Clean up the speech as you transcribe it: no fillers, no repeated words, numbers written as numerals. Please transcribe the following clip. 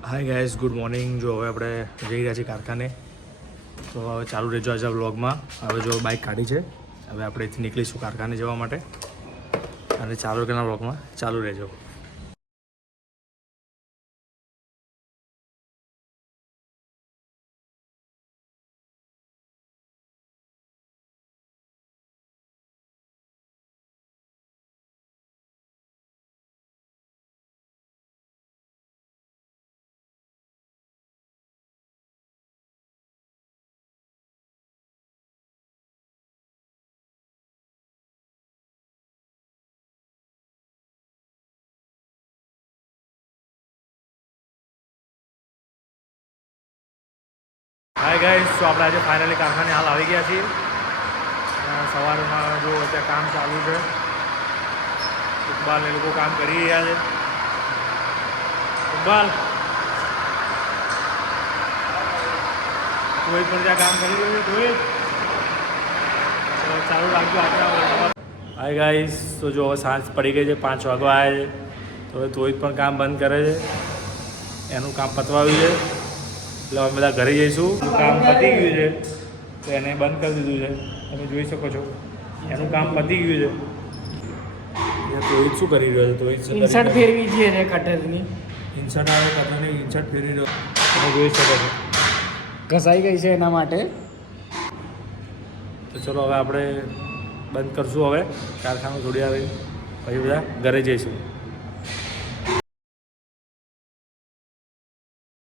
Hi guys, good morning. જો હવે આપણે જઈ રહ્યા છીએ કારખાને, તો હવે ચાલુ રહેજો આજે વ્લોગમાં. હવે જો બાઇક કાઢી છે, હવે આપણે અહીંથી નીકળીશું કારખાને જવા માટે, અને ચાલુ રહેના વ્લોગમાં ચાલુ રહેજો. હાય ગાઈઝ, તો આપણે આજે ફાઇનલી કારખાને હાલ આવી ગયા છીએ. સવારમાં જો અત્યારે કામ ચાલુ છે, ઇકબાલ એ લોકો કામ કરી રહ્યા છે. ઇકબાલ રોહિત પણ ત્યાં કામ કરી રહ્યો છે. રોહિત ચાલુ રાખજો આજના. હાય ગાઈઝ, તો જો હવે સાંજ પડી ગઈ છે, 5 વાગવા આવ્યા છે, તો હવે રોહિત પણ કામ બંધ કરે છે, એનું કામ પતવાયું છે, એટલે અમે બધા ઘરે જઈશું. કામ પતી ગયું છે તો એને બંધ કરી દીધું છે, તમે જોઈ શકો છો એનું કામ પતી ગયું છે. રોહિત શું કરી રહ્યો છે? તો ઇન્સર્ટ ફેરવી છે ને કટરની ઇન્સર્ટ આવે, કટરની ઇન્સર્ટ ફેરવી રહ્યો, તમે જોઈ શકો છો. ઘસાઈ ગઈ છે એના માટે. તો ચલો હવે આપણે બંધ કરશું. હવે કારખાનું થોડી આવે પછી બધા ઘરે જઈશું.